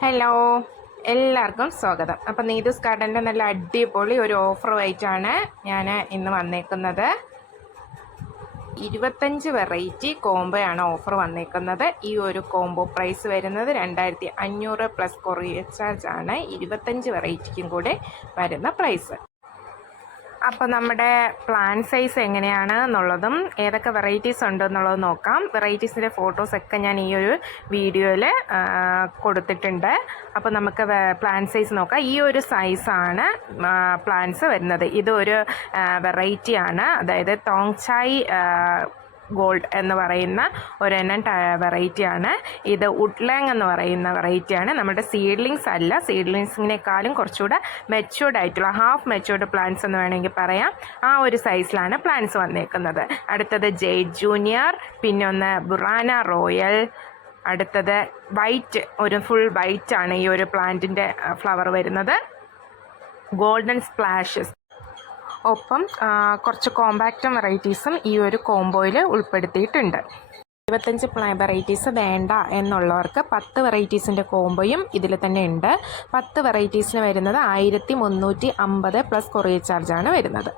Hello, എല്ലാവർക്കും സ്വാഗതം. അപ്പോൾ നീതൂസ് ഗാർഡൻ്റെ നല്ല അടിപൊളി ഒരു ഓഫറുമായിട്ടാണ് ഞാൻ ഇന്ന് വന്നേക്കുന്നത്. 25 വെറൈറ്റി കോംബോയാണ് ഓഫർ വന്നേക്കുന്നത്. ഈ ഒരു കോംബോ പ്രൈസ് വരുന്നത് 2500 പ്ലസ് കൊറിയർ ചാർജ് ആണ്. 25 വെറൈറ്റിക്കും കൂടെ വരുന്ന പ്രൈസ്. അപ്പോൾ നമ്മുടെ പ്ലാൻ സൈസ് എങ്ങനെയാണ് എന്നുള്ളതും ഏതൊക്കെ വെറൈറ്റീസ് ഉണ്ടെന്നുള്ളത് നോക്കാം. വെറൈറ്റീസിൻ്റെ ഫോട്ടോസൊക്കെ ഞാൻ ഈ ഒരു വീഡിയോയിൽ കൊടുത്തിട്ടുണ്ട്. അപ്പോൾ നമുക്ക് പ്ലാൻ സൈസ് നോക്കാം. ഈ ഒരു സൈസാണ് പ്ലാൻസ് വരുന്നത്. ഇതൊരു വെറൈറ്റിയാണ്, അതായത് തോങ്ചായ് ഗോൾഡ് എന്ന് പറയുന്ന ഒരെണ്ണം വെറൈറ്റിയാണ്. ഇത് വുഡ്ലാങ് എന്ന് പറയുന്ന വെറൈറ്റിയാണ്. നമ്മുടെ സീഡ്ലിങ്സ് അല്ല, സീഡ്ലിങ്സിനേക്കാളും കുറച്ചുകൂടെ മെച്യൂർഡ് ആയിട്ടുള്ള ഹാഫ് മെച്യൂർഡ് പ്ലാന്റ്സ് എന്ന് വേണമെങ്കിൽ പറയാം. ആ ഒരു സൈസിലാണ് പ്ലാന്റ്സ് വന്നേക്കുന്നത്. അടുത്തത് ജെയ്ഡ് ജൂനിയർ, പിന്നെ ഒന്ന് ബുറാന റോയൽ, അടുത്തത് വൈറ്റ്, ഒരു ഫുൾ വൈറ്റ് ആണ് ഈ ഒരു പ്ലാന്റിൻ്റെ ഫ്ലവർ വരുന്നത്. ഗോൾഡൻ സ്പ്ലാഷസ്, ഒപ്പം കുറച്ച് കോമ്പാക്റ്റ് വെറൈറ്റീസും ഈ ഒരു കോംബോയിൽ ഉൾപ്പെടുത്തിയിട്ടുണ്ട്. 25 വെറൈറ്റീസ് വേണ്ട എന്നുള്ളവർക്ക് 10 വെറൈറ്റീസിൻ്റെ കോംബോയും ഇതിൽ തന്നെ ഉണ്ട്. 10 വെറൈറ്റീസിന് വരുന്നത് 1350 പ്ലസ് കൊറിയർ ചാർജാണ് വരുന്നത്.